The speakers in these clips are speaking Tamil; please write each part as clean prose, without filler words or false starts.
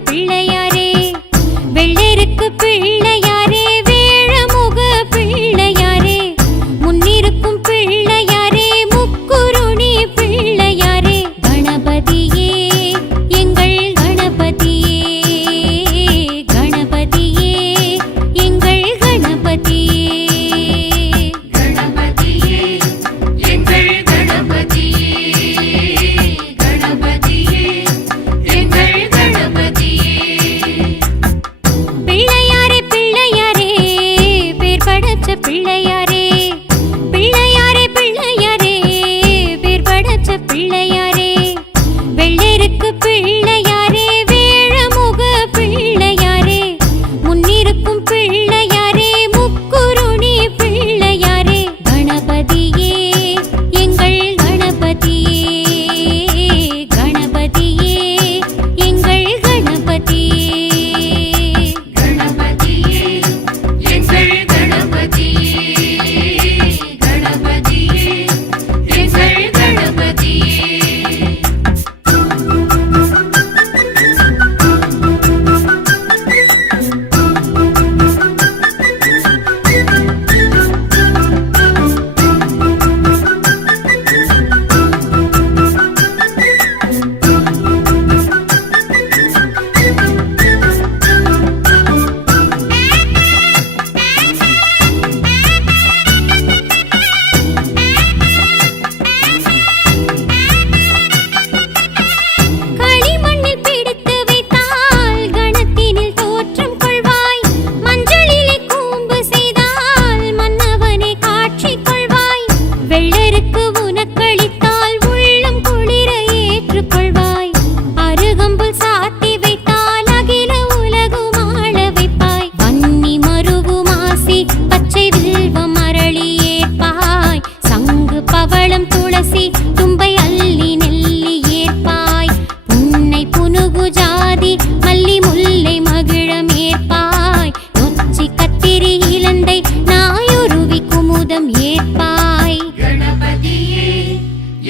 பிள்ளையாரே வெள்ளெருக்கு பிள்ளையாரே வேழமுக பிள்ளையாரே முன்னிருக்கும் பிள்ளையாரே முக்குருணி பிள்ளையாரே கணபதியே எங்கள் கணபதியே கணபதியே எங்கள் கணபதியே கணபதியே எங்கள் கணபதியே கணபதியே எங்கள் கணபதியே பிள்ளையாரே பிள்ளையாரே பேர் படைச்ச பிள்ளையாரே பிள்ளையாரே பிள்ளையாரே பேர் படைச்ச பிள்ளையாரே வெள்ளெருக்கு பிள்ளையாரே வேழமுக பிள்ளையாரே முன்னிருக்கும் பிள்ளையாரே முக்குருணி பிள்ளையாரே கணபதியே எங்கள் கணபதியே கணபதியே எங்கள் கணபதியே கணபதியே எங்கள் கணபதியே கணபதியே எங்கள் கணபதியே களிமண்ணில் பிடித்து வைத்தால் கணத்தினில் தோற்றம் கொள்வாய் மஞ்சளிலே கூம்பு செய்தால் மன்னவனே காட்சி கொள்வாய் வெள்ளெருக்கு உனக்களித்தால் உள்ளம் குளிர ஏற்றுக்கொள்வாய் அருகம்புல் சாத்தி வைத்தால் அகில உலகும் ஆள வைப்பாய் வன்னி மருகு மாசி பச்சை வில்வம் அரளி ஏற்பாய் சங்கு பவளம் துளசி தும்பை அல்லி நெல்லி ஏற்பாய் புன்னை புனுகு ஜாதி மல்லி முல்லை மகிழம் ஏற்பாய் நொச்சி கத்திரி இலந்தை நாயுருவி குமுதம் ஏற்பாய் கணபதியே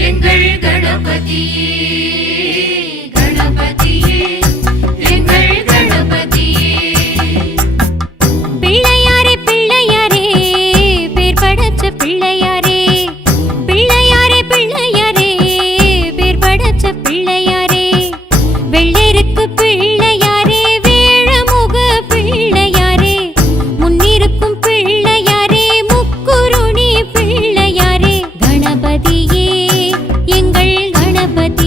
எங்கள் கணபதியே கணபதியே எங்கள் கணபதியே பிள்ளையாரே பிள்ளையாரே பேர் படைச்ச பிள்ளையாரே பிள்ளையாரே பிள்ளையாரே பேர் படைச்ச பிள்ளையாரே வெள்ளெருக்கு பிள்ளையாரே வேழமுக பிள்ளையாரே முன்னிருக்கும் பிள்ளையாரே முக்குருணி பிள்ளையாரே கணபதியே எங்கள் கணபதியே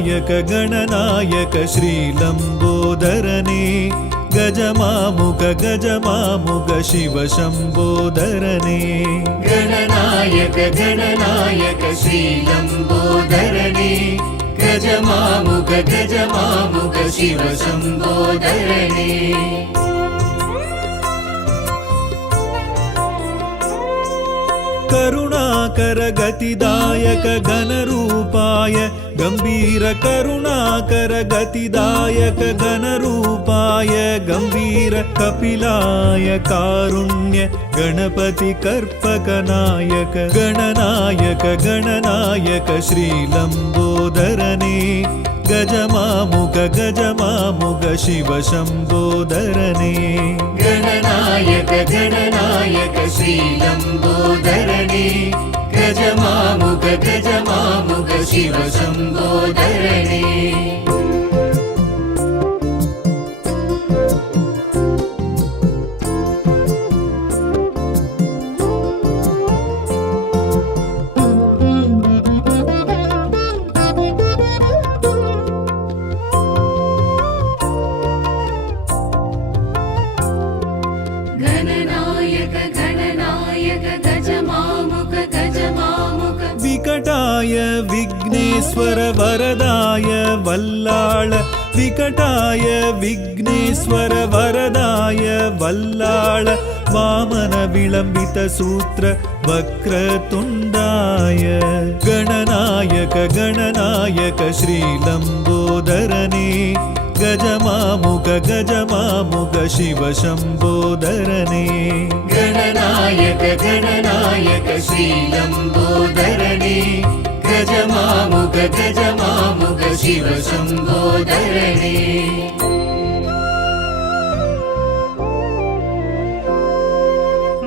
गणनायक गणनायक श्रीलम्बोदरने गजमामुख गजमामुख शिव शम्बोदरने गणनायक गणनायक श्रीलम्बोदरने गजमामुख गजमामुख शिव शम्बोदरने करुणाकर गतिदायक घनरूपाय गंभीर करुणाकर गतिदायक घनरूपाय गंभीर कपिलाय कारुण्य गणपति कर्पकनायक गणनायक गणनायक श्रीलम्बोदरने गजमामुख गजमामुख शिव शम्बोदरने गणनायक गणनायक श्रीलम्बोदरने गजमामुख गजमामुख शिव शम्बोदरने गणनायक गणनायक गजमामुख गजमामुख विकटाय विघ्नेश्वर वरदाय वल्लाळ विकटाय विघ्नेश्वर वरदाय वल्लाळ वामन विलम्बित सूत्र वक्रतुण्डाय गणनायक गणनायक श्रीलम्बोदरने गजमामुख गजमामुख शिव शम्बोदरने गणनायक गणनायक श्रीलम्बोदरने गजमामुख गजमामुख शिव शम्बोदरने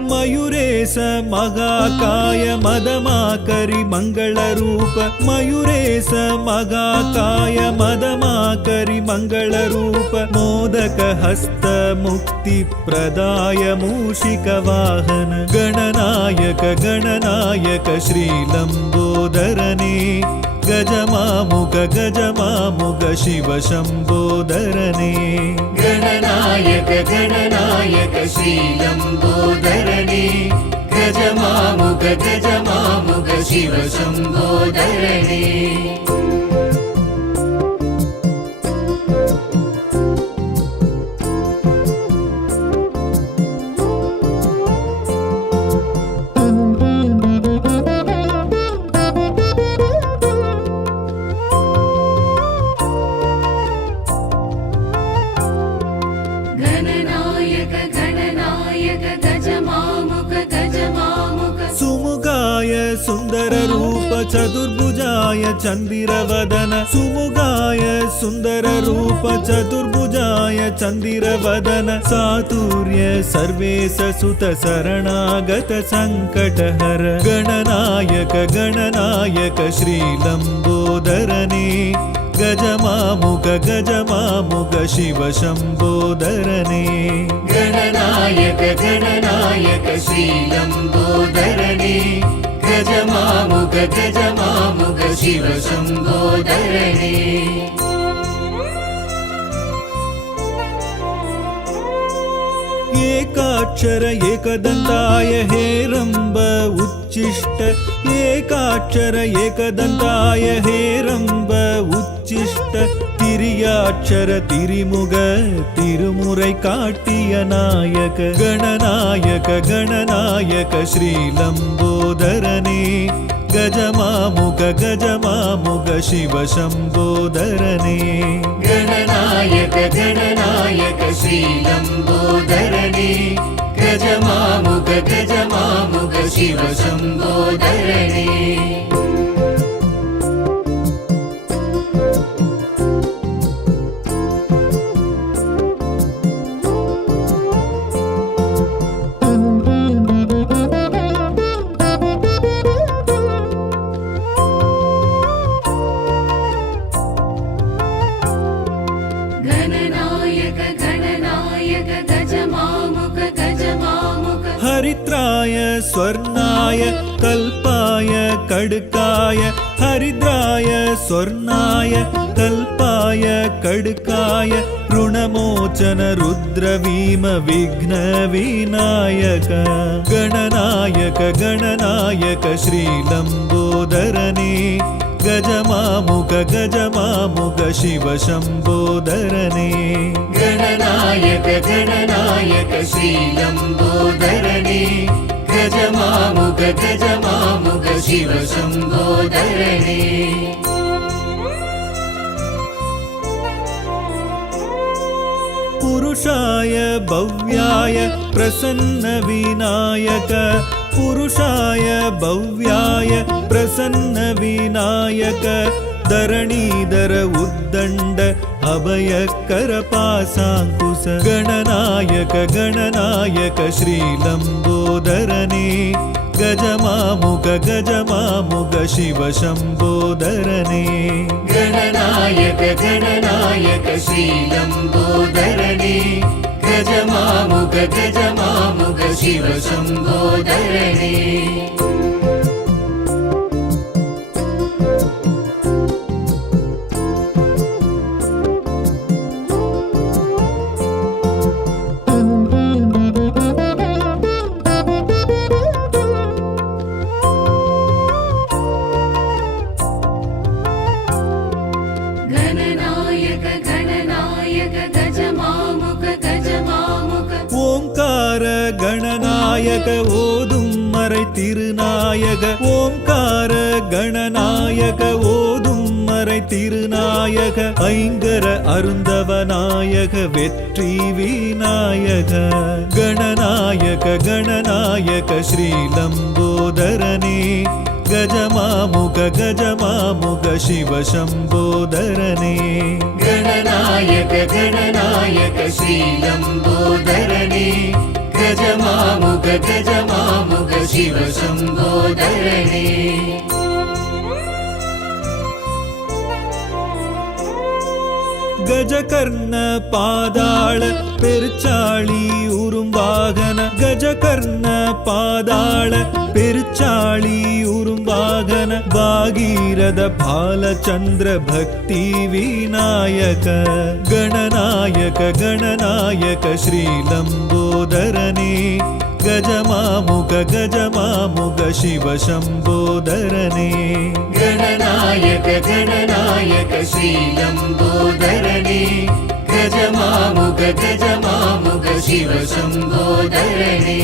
मयूरेश मगाकाय मदमाकरि मंगलरूप मयूरेश मगाकाय मदमाकरि मंगलरूप मोदक हस्त मुक्ति प्रदाय मूषिक वाहन गणनायक गणनायक श्रीलम्बोदरने गजमामुख गजमामुख शिव शम्बोदरने गणनायक गणनायक श्रीलम्बोदरने गजमामुख गजमामुख शिव शम्बोदरने गणनायक गणनायक गजमामुख गजमामुख सुमुखाय सुंदर रूप चतुर्भुजाय चंदिरवदन सुमुखाय सुंदर रूप चतुर्भुजाय चंदिरवदन सातुर्य सर्वेश सुत शरणागत संकटहर गणनायक गणनायक श्रीलम्बोदरने गजमामुख गजमामुख शिव शम्बोदरने गणनायक गणनायक श्रीलम्बोदरने गजमामुख गजमामुख शिव शम्बोदरने एकाक्षर एकदन्ताय हेरम्ब उच्चिष्ट एकाक्षर एकदन्ताय हेरम्ब उच्चिष्ट तिरियाक्षर तिरिमुग तिरुमुरै काटिय नायक गणनायक गणनायक श्रीलम्बोदरने गजमामुख गजमामुख शिव शम्बोदरने गणनायक गणनायक श्रीलम्बोदरने गजमामुख गजमामुख शिव शम्बोदरने गणनायक गणनायक गजमामुख गजमामुख हरित्राय स्वर्णाय कल्पाय कडकाय दरिद्राय स्वर्णाय कल्पाय कड्काय ऋणमोचन रुद्रवीम विघ्नविनायक गणनायक गणनायक श्रीलम्बोदरने गजमामुग गजमामुग शिव शम्बोदरने गणनायक गणनायक श्रीलम्बोदरने गजमामुग गजमामुग शिव शम्बोदरने पुरुषाय भव्याय प्रसन्न विनायक पुरुषाय भव्याय प्रसन्न विनायक धरणीधर उद्दण्ड अभयकर पासाङ्कुश गणनायक गणनायक श्रीलम्बोदरने गजमामुग गजमामुग शिव शम्बोदरने गणनायक गणनायक श्रीलम्बोदरने गजमामुग गजमामुग शिव शम्बोदरने गणनायक गणनायक गजमामुग गजमामुग ஓங்கார கணநாயக ஓதும் மறை திருநாயக ஓங்கார கணநாயக ஓதும் மறை திருநாயக ஐங்கர அருந்தவநாயக வெற்றி விநாயக கணநாயக கணநாயக ஸ்ரீலம்போதரனே गजमामुग गजमामुग शिव शम्बोदरने गणनायक गणनायक श्रीलम्बोदरने गजमामुग गजमामुग शिव शम्बोदरने गजकर्ण पादाळ पेर्चाळी उरुम्बागन गजकर्ण पादाळ पेर्चाळी उरुम्बागन भागीरथ बालचन्द्र भक्ति विनायक गणनायक गणनायक श्रीलम्बोदरने गजमामुग गजमामुग शिव शम्बोदरने गणनायक गणनायक श्रीलम्बोदरने गजमामुग गजमामुग शिव शम्बोदरने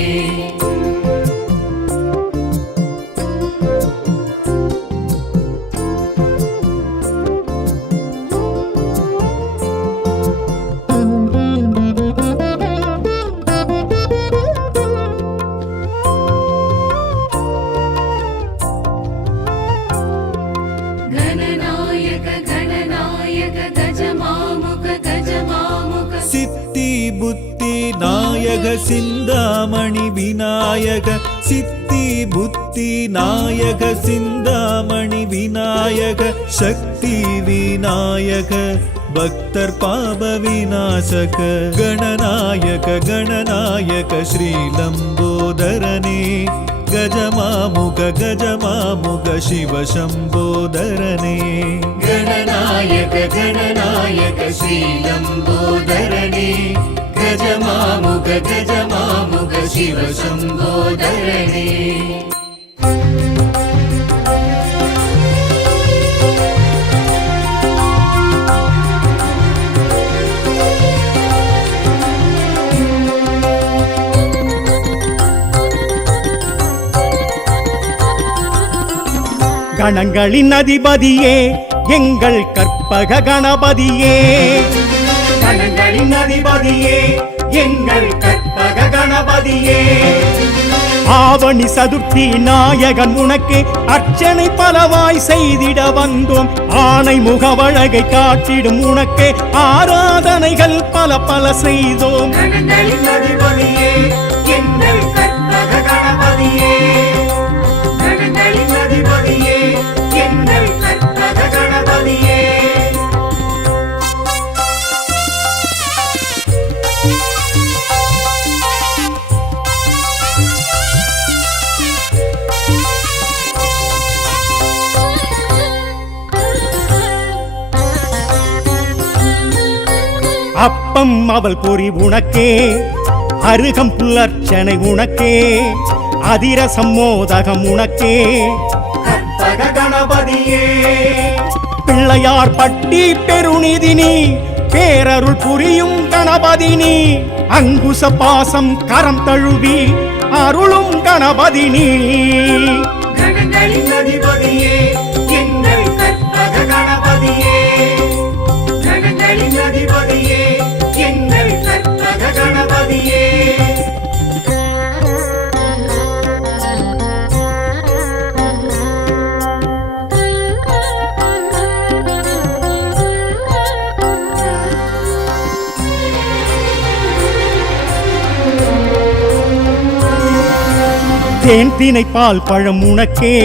गणनायक गणनायक गजमामुग गजमामुग सिद्धि बुद्धि नायक सिन्दामणि विनायक सिद्धि बुद्धि नायक सिन्दामणि विनायक शक्ति विनायक भक्तर पाप विनाशक गणनायक गणनायक श्रीलम्बोदरने गजमामुग गजमामुग शिव शम्बोदरने गणनायक गणनायक श्रीलम्बोदरने गजमामुग गजमामुग शिव शम्बोदरने கணங்களின் அதிபதியே எங்கள் கற்பக கணபதியே கணங்களின் அதிபதியே எங்கள் கற்பக கணபதியே ஆவணி சதுர்த்தி நாயகன் உனக்கு அர்ச்சனை பலவாய் செய்திட வந்தோம் ஆணை முகவழகை காட்டிடும் உனக்கு ஆராதனைகள் பல பல செய்தோம் கணங்களின் அதிபதியே எங்கள் கற்பக கணபதியே கணங்களின் அதிபதியே எங்கள் கற்பக கணபதியே அப்பம் அவள் பொறி உனக்கே, அருகம் புல்லர்ச்சனை உனக்கே, அதிரசம் மோதகம் உனக்கே, கற்பக கணபதியே. பிள்ளையார் பட்டி பெருநிதினி, பேரருள் புரியும் கணபதினி, அங்குச பாசம் கரம் தழுவி அருளும் கணபதினி. கணங்களின் அதிபதியே எங்கள் கற்பக கணபதியே, கணங்களின் அதிபதியே எங்கள் கற்பக கணபதியே. தேன் தினை பால் பழம் உனக்கே,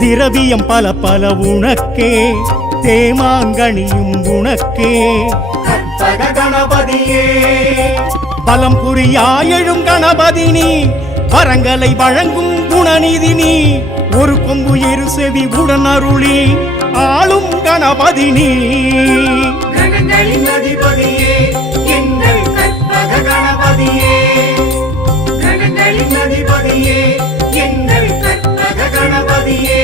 திரவியம் பல பல உனக்கே, தேமாங்கனியும் உனக்கே, கற்பக கணபதியே. பலம் புரியாயெழும் கணபதினி, வரங்களை வழங்கும் குணநிதினி, ஒரு கொம்பு இரு செவி உடன் அருளி ஆளும் கணபதினி. கணங்களின் அதிபதியே எங்கள் கற்பக கணபதியே, கணங்களின் அதிபதியே எங்கள் கற்பக கணபதியே.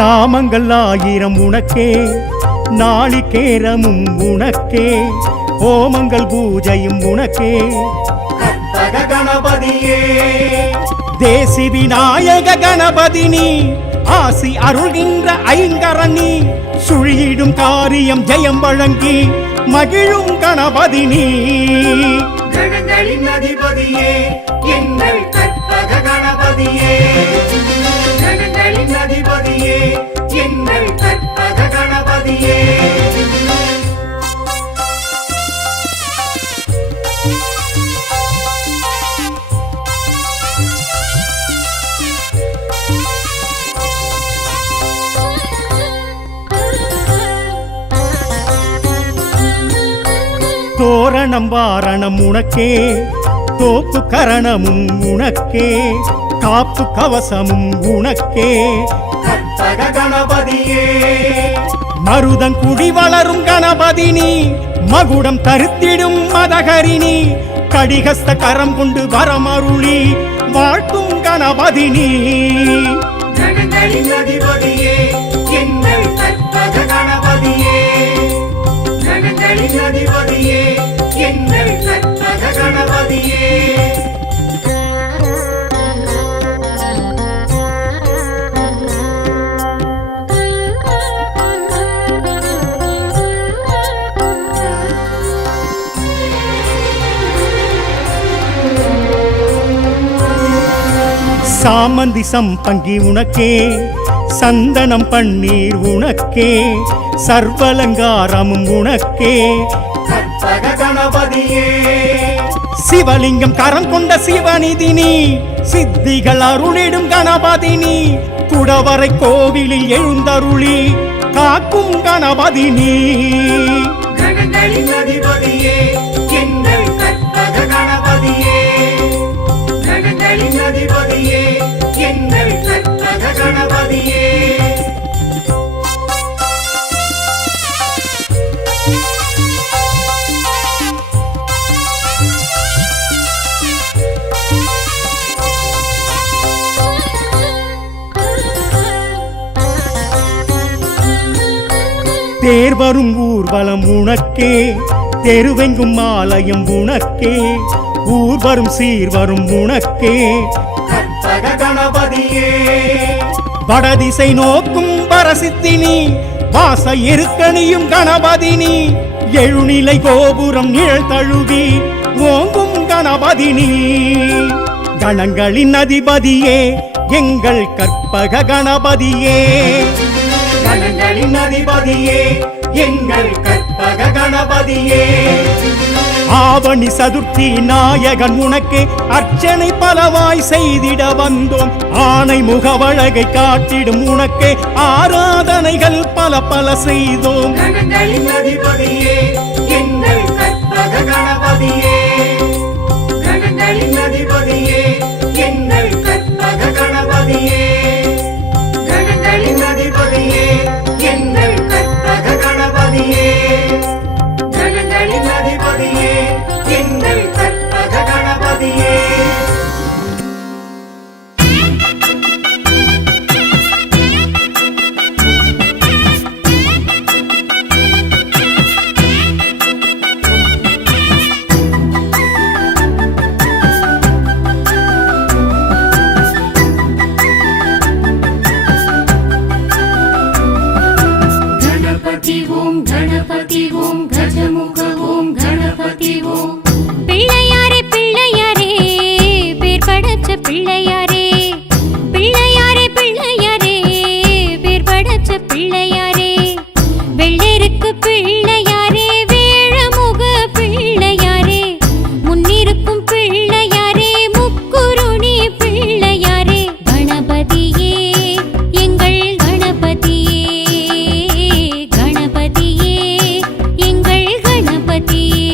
நாமங்கள் ஆயிரம் உனக்கே, நாளிகேரமும் உனக்கே, ஹோமங்கள் பூஜையும் உனக்கே, கற்பக கணபதியே. தேசி விநாயக கணபதினி, ஆசி அருள்கின்ற ஐங்கரணி, சுழியிடும் காரியம் ஜெயம் வழங்கி மகிழும் கணபதினி. கணங்களின் அதிபதியே எங்கள் கற்பக கணபதியே, கணங்களின் அதிபதியே எங்கள் கற்பக கணபதியே. தோரணம் வாரணம் உனக்கே, தோப்பு கரணமும் உனக்கே, காப்பு கவசமும் உனக்கே, கற்பக கணபதியே. மருதங்குடி வளரும் கணபதினி, மகுடம் தருத்திடும் மதகரினி, கடிகஸ்த கரம் கொண்டு வரமருளி வாழ்த்தும் கணபதினி. கணங்களின் அதிபதியே எங்கள் கற்பக கணபதியே, கணங்களின் அதிபதியே எங்கள் கற்பக கணபதியே. சாமந்தி சம்பங்கி உனக்கே, சந்தனம் பன்னீர் உனக்கே, சர்வலங்காரமும் உனக்கே, கற்பக கணபதியே. சிவலிங்கம் கரம் கொண்ட சிவநிதினி, சித்திகள் அருளிடும் கணபதினி, குடவரை கோவிலில் எழுந்தருளி காக்கும் கணபதினி. கணங்களின் அதிபதியே எங்கள் கற்பக கணபதியே, கணங்களின் அதிபதியே எங்கள் கற்பக கணபதியே. தேர் வரும் ஊர்வலம் உனக்கே, தெருவெங்கும் ஆலயம் உனக்கே, ஊர் வரும் சீர் வரும் உனக்கே, கற்பக கணபதியே. வடதிசை நோக்கும் பரசித்தினி, வாச இருக்கணியும் கணபதினி, எழுநிலை கோபுரம் நிழல் தழுவி ஓங்கும் கணபதினி. கணங்களின் அதிபதியே எங்கள் கற்பக கணபதியே, கணங்களின் அதிபதியே எங்கள் கற்பக கணபதியே, ஆவணி சதுர்த்தி நாயகன் உனக்கு அர்ச்சனை பலவாய் செய்திட வந்தோம். ஆனை முகவழகை காட்டிடும் உனக்கு ஆராதனைகள் பல பல செய்தோம். கணங்களின் அதிபதியே எங்கள் கற்பக கணபதியே, கணங்களின் அதிபதியே எங்கள் கற்பக கணபதியே, கணங்களின் அதிபதியே எங்கள் கற்பக கணபதியே, கணங்களின் அதிபதியே எங்கள் கற்பக கணபதியே. गणपति ओम गजमुख ओम गणपति ओम. பிள்ளையாரே பிள்ளையாரே பேர் படைச்ச பிள்ளையாரே, பிள்ளையாரே பிள்ளையாரே பேர் படைச்ச பிள்ளையாரே, வெள்ளேருக்கு பிள்ளையாரே வேழமுக பிள்ளையாரே, முன்னிருக்கும் பிள்ளையாரே முக்குருணி பிள்ளையாரே, கணபதியே எங்கள் கணபதியே, கணபதியே எங்கள் கணபதியே.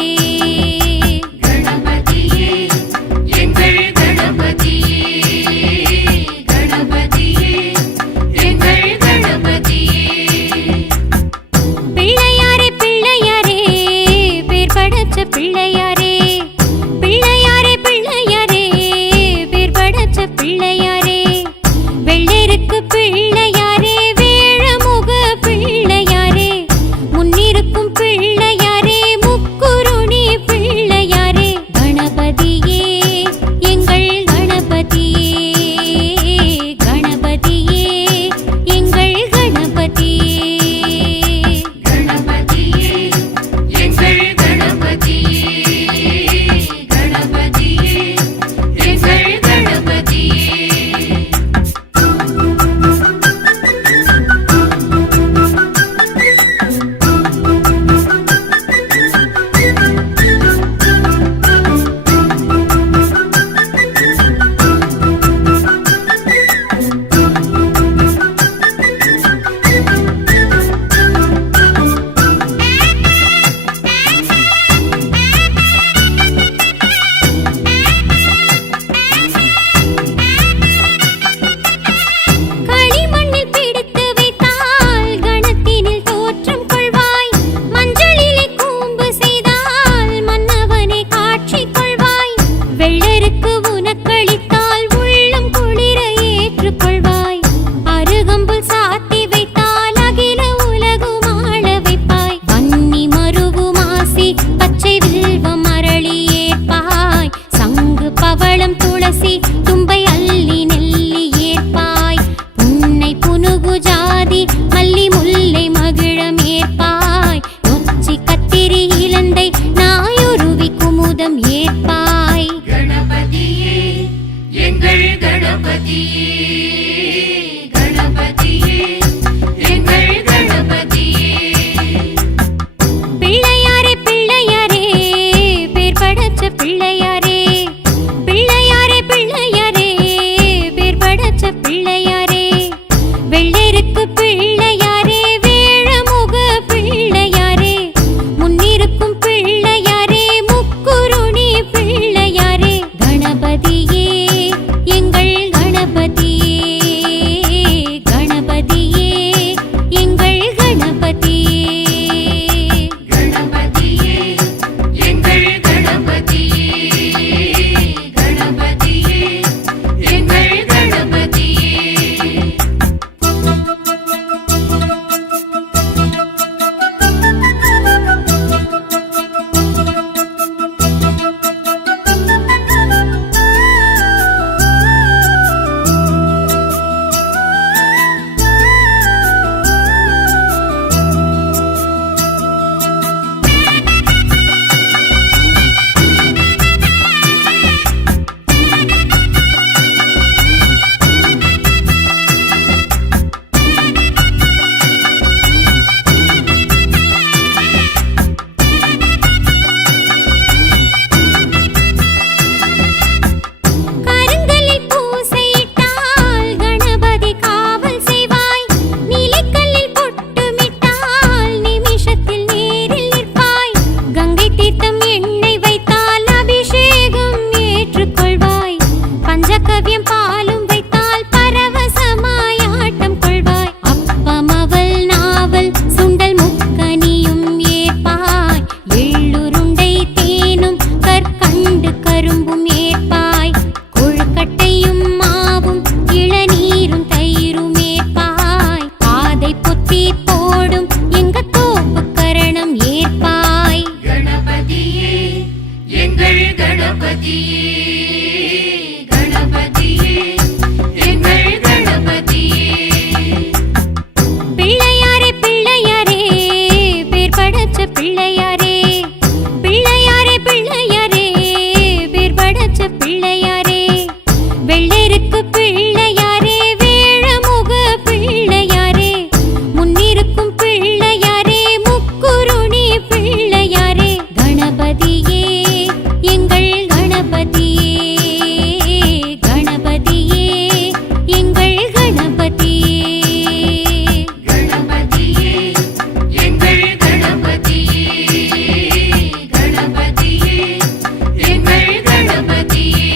கணபதியே கணபதியே எங்கள் கணபதியே. பிள்ளையாரே பிள்ளையாரே பேர் படைச்ச பிள்ளையாரே, பிள்ளையாரே பிள்ளையாரே பேர் படைச்ச பிள்ளையாரே, வெள்ளருக்கு பிள்ளையாரே வேழமுக பிள்ளையாரே, முன்னிருக்கும் பிள்ளையாரே முக்குருணி பிள்ளையாரே, கணபதியே எங்கள் கணபதியே, கணபதியே எங்கள் கணபதியே. கணபதியே எங்கள் கணபதியே கணபதியே எங்கள் கணபதியே.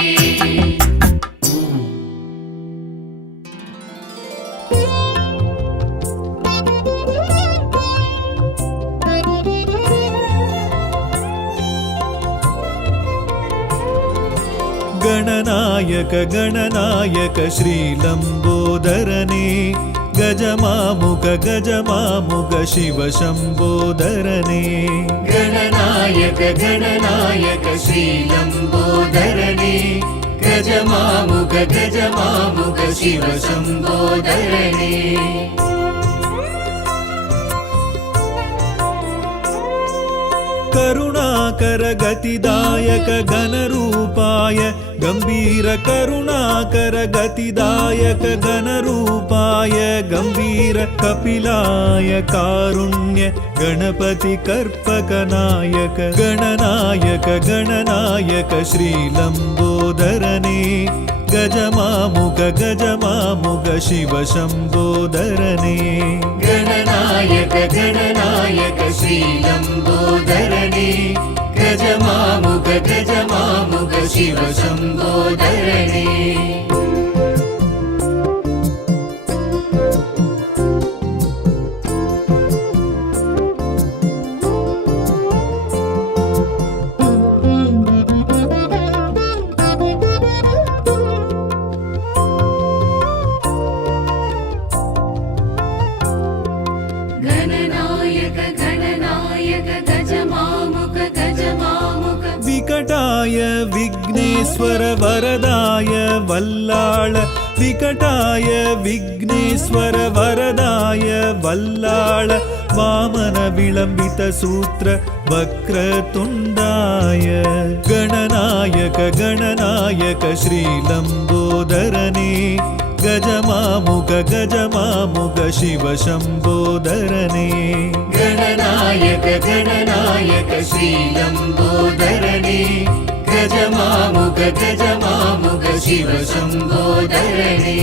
गणनायक गणनायक श्रीलम्बोदरने गजमामुख गजमामुख शिवशम्बोदरने. गणनायक गणनायक श्रीलम्बोदरने गजमामुख गजमामुख शिवशम्बोदरने. करुणाकर गतिदायक घनरूपाय गंभीर करुणाकर गतिदायक घनरूपाय गंभीर कपिलाय कारुण्य गणपति कर्पकनायक गणनायक गणनायक श्रीलम्बोदरने गजमामुख गजमामुख शिवशम्बोदरने. गणनायक गणनायक श्रीलम्बोदरने गजमामुख गजमामुख शिवशम्बोदरने. गणनायक गणनायक गजमामुख गजमामुख विकटाय विघ्नेश्वर वरदाय वल्लाळ विकटाय विघ्नेश्वर वरदाय वल्लाळ वामन विलम्बित सूत्र वक्रतुण्डाय गणनायक गणनायक श्रीलम्बोदरने गजमामुख गजमामुख शिवशम्बोदरने. गणनायक गणनायक श्रीलम्बोदरने गजमामुख गजमामुख शिवशम्बोदरने.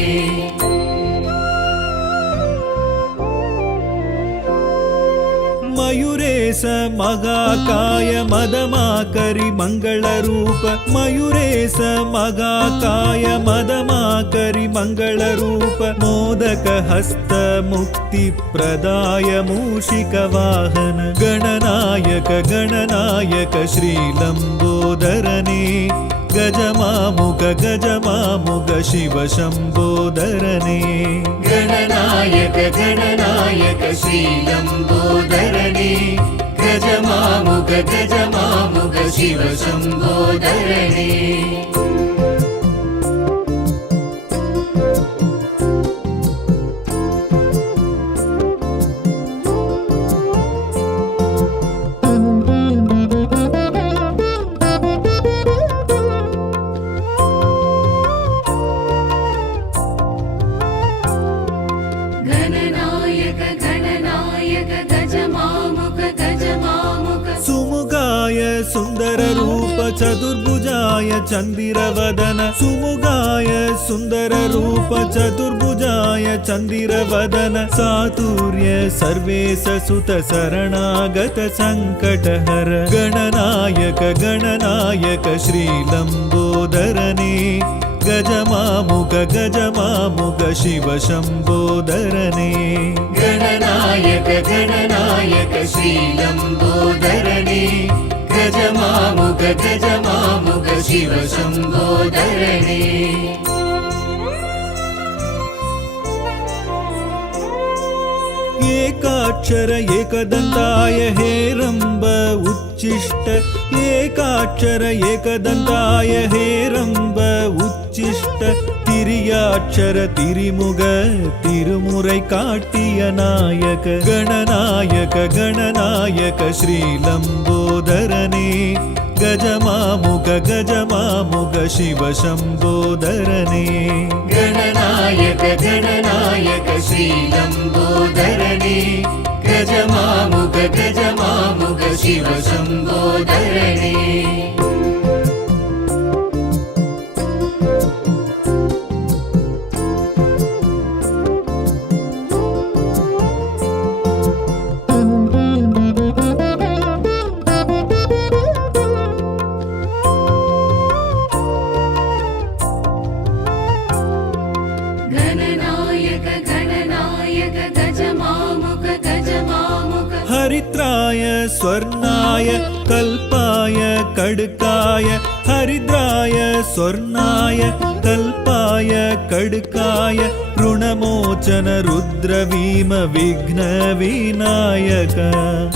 मयूरेश मगाकाय मदमाकरि मङ्गलरूप मयूरेश मगाकाय मदमाकरि मङ्गलरूप मोदक हस्त मुक्तिप्रदाय मूषिकवाहन गणनायक गणनायक श्रीलम्बोदरने गजमामुख गजमामुख शिवशम्बोदरने. गणनायक गणनायक श्रीलम्बोदरने गजमामुख गजमामुख शिवशम्बोदरने. गणनायक गणनायक गजमामुख गजमामुख सुमुगाय सुन्दर रूप चतुर्भुजाय चन्दिरवदन सुमुगाय सुन्दर रूप चतुर्भुजाय चन्दिरवदन सातुर्य सर्वेश सुत शरणागत सङ्कटहर गणनायक गणनायक श्रीलम्बोदरने गजमामुख गजमामुख शिवशम्बोदरने. गणनायक गणनायक श्रीलम्बोदरने गजमामुख गजमामुख शिवशम्बोदरने. एकाक्षर एकदन्ताय हेरम्ब उच्चिष्ट एक ஏகாட்சர ஏகதந்தாய ஹேரம்ப உச்சிஷ்ட திரியாட்சர திரிமுக திருமுறை காட்டிய நாயக கணநாயக கணநாயக ஸ்ரீலம்போதரனே கஜமாமுக கஜமாமுக சிவ சம்போதரனே गणनायक गणनायक श्रीलम्बोदरणे गजमामुग गजमामुग शिव शम्बोदरणे गणनायक गणनायक गजमामुग गजमामुग हरिद्राय स्वर्णाय कल्पाय कड्काय हरिद्राय स्वर्णाय कल्पाय कड्काय ऋणमोचन रुद्रवीम विघ्न विनायक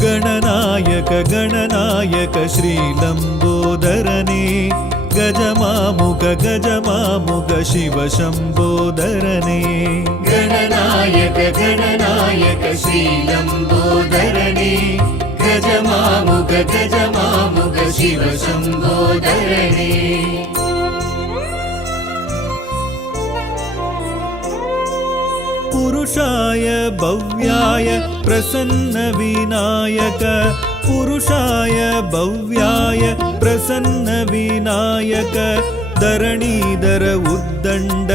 गणनायक गणनायक श्रीलम्बोदरने गजमामुग गजमामुग शिव शम्बोदरने गणनायक गणनायक श्रीलम्बोदरणे गजमामुग गजमामुग शिव शम्बोदरणे पुरुषाय भव्याय प्रसन्न विनायक पुरुषाय भव्याय प्रसन्न विनायक धरणीधर उद्दण्ड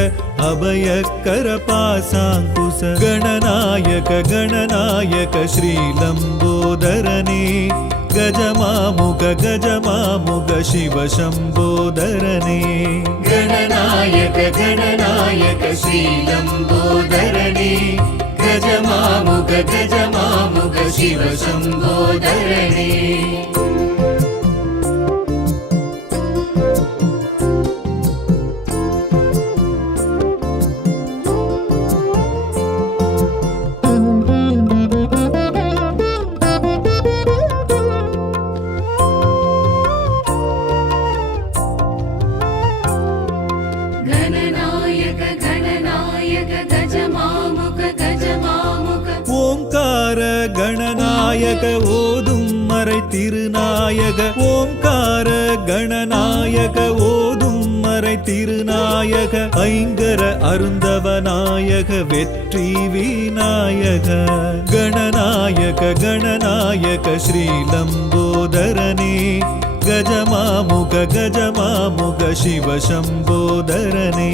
अभयकर पासाङ्कुश गणनायक गणनायक श्रीलम्बोदरने गजमामुग गजमामुग शिव शम्बोदरने गणनायक गणनायक श्रीलम्बोदरणे गजमामुग गजमामुग शिव शम्बोदरणे गणनायक गणनायक गजमामुग गजमामुग ஓங்கார கணநாயக ஓதும் மறை திருநாயக ஓங்கார கணநாயக ஓதும் மறை திருநாயக ஐங்கர அருந்தவநாயக வெற்றி விநாயக கணநாயக கணநாயக ஸ்ரீலம்போதரனே गजमामुग गजमामुग शिव शम्बोदरने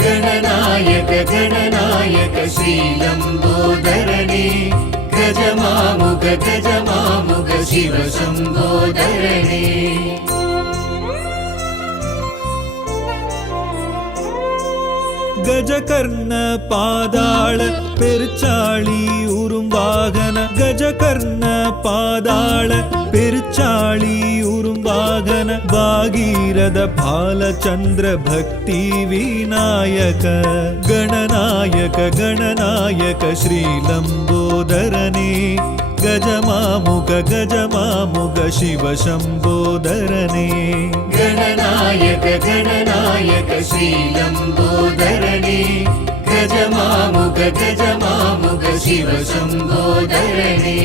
गणनायक गणनायक श्रीलम्बोदरणे गजमामुग गजमामुग शिव शम्बोदरणे गजकर्ण पादाळ பெருச்சாளி உறும் வாகன கஜகர்ண பாதாள பெருச்சாளி உறும் வாகன பாகீரத பாலச்சந்திர பக்தி விநாயக கணநாயக கணநாயக ஸ்ரீலம்போதரனே गजमामुग गजमामुग शिव शम्बोदरने गणनायक गणनायक श्रीलम्बोदरणे गजमामुग गजमामुग शिव शम्बोदरणे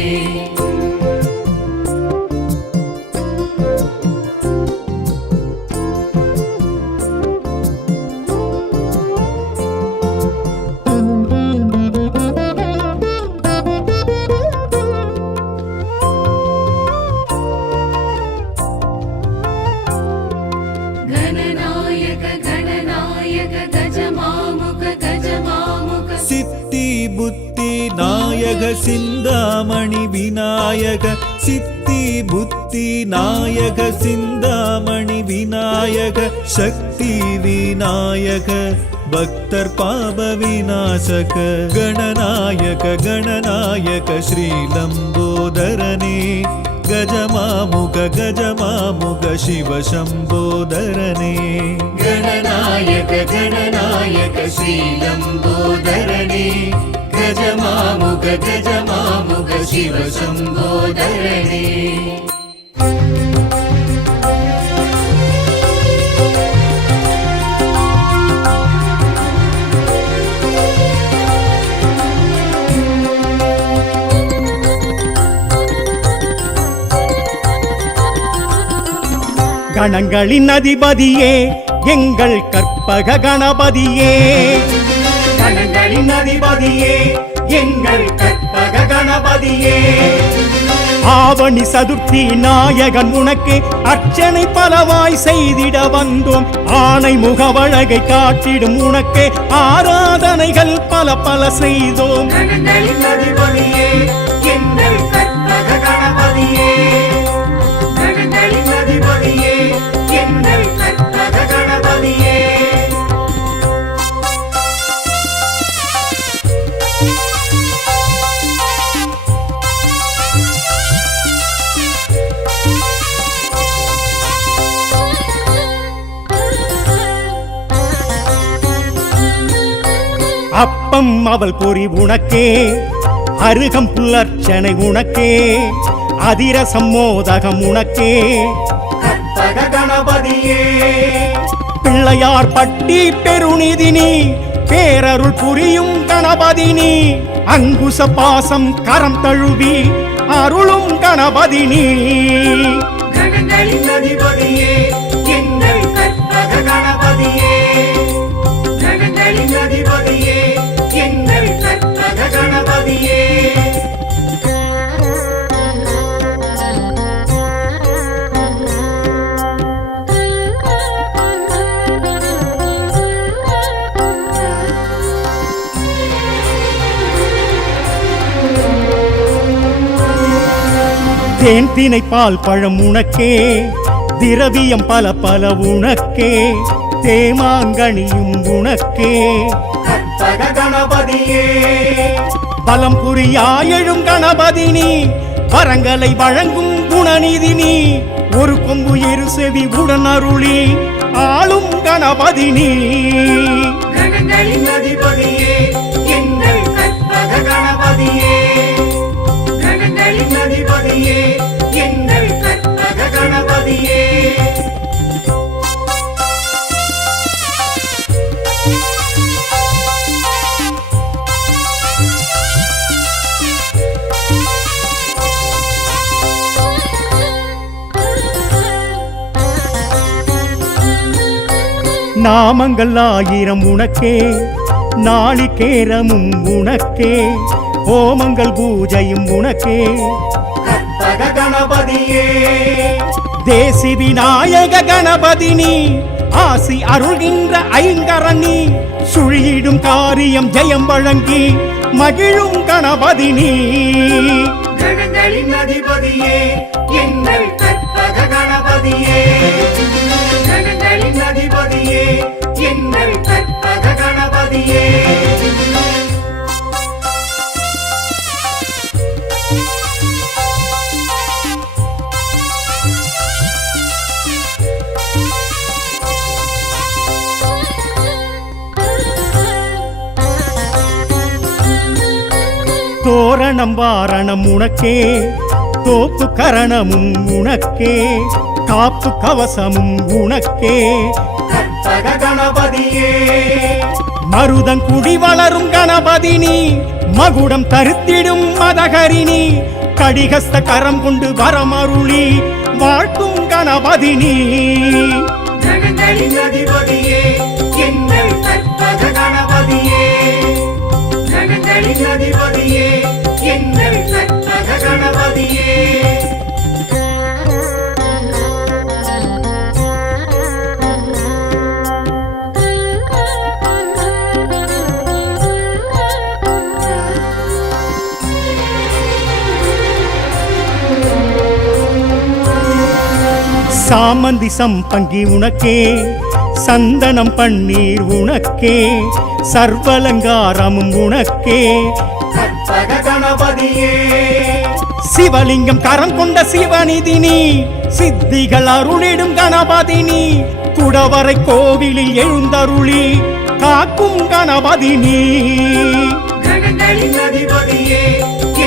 गणनायक गणनायक गजमामुग गजमामुग सिद्धि बुद्धि नायक सिन्दामणि विनायक सिद्धि बुद्धि नायक सिन्दामणि विनायक शक्ति विनायक भक्तर पाप विनाशक गणनायक गणनायक श्रीलम्बोदरने गजमामुग गजमामुग शिव शम्बोदरने गणनायक गणनायक श्रीलम्बोदरणे गजमामुग गजमामुग शिव शम्बोदरणे கணங்களின் அதிபதியே எங்கள் கற்பக கணபதியே கணங்களின் அதிபதியே எங்கள் கற்பக கணபதியே ஆவணி சதுர்த்தி நாயகன் உனக்கு அர்ச்சனை பலவாய் செய்திட வந்தோம் ஆணை முகவழகை காட்டிடும் உனக்கு ஆராதனைகள் பல பல செய்தோம் கணங்களின் அதிபதியே எங்கள் கற்பக கணபதியே கணங்களின் அதிபதியே எங்கள் கற்பக கணபதியே அப்பம் அவள் பொறி உனக்கே அருகம் புல்லர்ச்சனை உனக்கே அதிரசம் மோதகம் உனக்கே கற்பக கணபதியே பிள்ளையார் பட்டி பெருநிதினி பேரருள் புரியும் கணபதினி அங்குச பாசம் கரம் தழுவி அருளும் கணபதினி கணங்களின் அதிபதியே எங்கள் கற்பக கணபதியே கணங்களின் அதிபதியே எங்கள் கற்பக கணபதியே தேன் தினை பால் பழம் உனக்கே திரவியம் பல பல உனக்கே தேமாங்கனியும் உனக்கே கற்பக கணபதியே பலம் புரியாயெழும் கணபதினி வரங்களை வழங்கும் குணநிதினி ஒரு கொம்பு இரு செவி உடன் அருளி ஆளும் கணபதினி கணங்களின் அதிபதியே எங்கள் கற்பக கணபதியே கணங்களின் அதிபதியே எங்கள் கற்பக கணபதியே நாமங்கள் ஆயிரம் உனக்கே நாளிகேரமும் உனக்கே ஓமங்கள் பூஜையும் உனக்கே கற்பக கணபதியே தேசி விநாயக கணபதினி ஆசி அருள்கின்ற ஐங்கரணி சுழியிடும் காரியம் ஜெயம் வழங்கி மகிழும் கணபதினி கணங்களின் அதிபதியே எங்கள் கற்பக கணபதியே கணங்களின் அதிபதியே எங்கள் கற்பக கணபதியே தோரணம் வாரணம் உனக்கே தோப்பு கரணமும் உனக்கே காப்பு கவசமும் உனக்கே கற்பக கணபதியே மருதங்குடி வளரும் கணபதினி மகுடம் தருத்திடும் மதகரிணி கடிகஸ்த கரம் கொண்டு வரமருளி வாழ்த்தும் கணபதினி கணங்களின் அதிபதியே எங்கள் கற்பக கணபதியே கணங்களின் அதிபதியே எங்கள் கற்பக கணபதியே சாமந்தி சம்பங்கி உனக்கே சந்தனம் பன்னீர் உனக்கே சர்வலங்காரமும் உனக்கே கற்பக கணபதியே சிவலிங்கம் கரம் கொண்ட சிவநிதினி சித்திகள் அருளிடும் கணபதினி குடவரை கோவிலில் எழுந்தருளி காக்கும் கணபதினி கணங்களின் அதிபதியே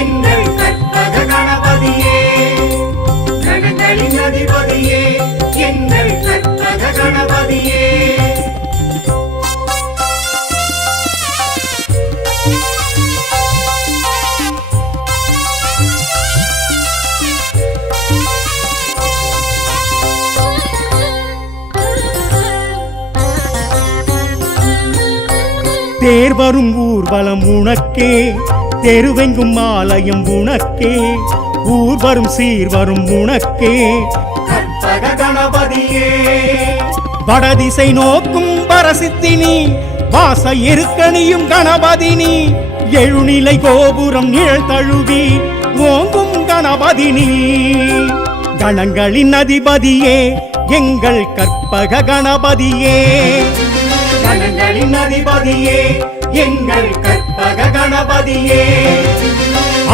எங்கள் கற்பக கணபதியே கணங்களின் அதிபதியே எங்கள் கற்பக கணபதியே தேர்வரும் ஊர்வலம் உனக்கே தெருவெங்கும் ஆலயம் உனக்கே ஊர்வரும் சீர்வரும் உனக்கே கற்பக கணபதியே வடதிசை நோக்கும் பரசித்தினி வாச இருக்கணியும் கணபதினி எழுநிலை கோபுரம் நிழல் தழுவி ஓங்கும் கணபதினி கணங்களின் அதிபதியே எங்கள் கற்பக கணபதியே கணங்களின் அதிபதியே எங்கள் கற்பக கணபதியே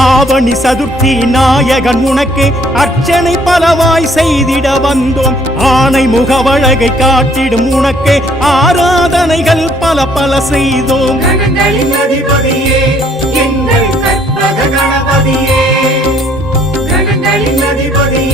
ஆவணி சதுர்த்தி நாயகன் உனக்கு அர்ச்சனை பலவாய் செய்திட வந்தோம் ஆனை முகவழகை காட்டிடும் உனக்கு ஆராதனைகள் பல பல செய்தோம் கணங்களின் அதிபதியே எங்கள் கற்பக கணபதியே கணங்களின் அதிபதியே